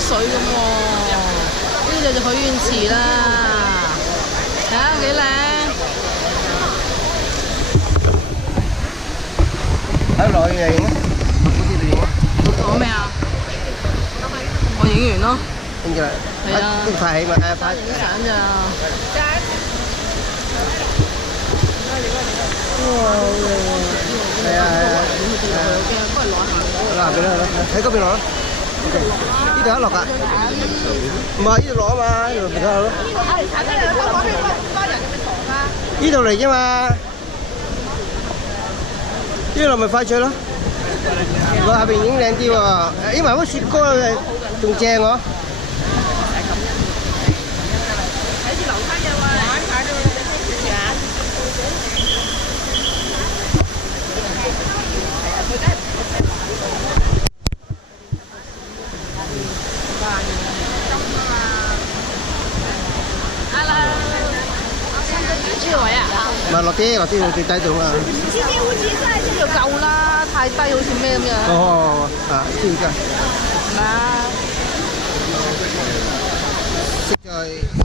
水咁喎。呢個就許願池啦，睇下幾靚。喺內嘅影啊，嗰啲你影啊。講咩啊？我影完咯。影咗啦。係啊。都快起嘛，快。影相咋？哇，好靚喎！係啊係啊。我驚，不如攞下。攞邊啦？喺嗰邊攞。呢度一落㗎。唔係呢度落啊嘛，呢度咪得咯。呢度嚟啫嘛。呢度咪快脆咯。落下邊影靚啲喎，因為嗰雪糕仲正喎。呢個位啊？唔係落啲到最低度啊！呢度夠啦，太低好似咩咁樣。哦，啊，知㗎。係咪啊？識在。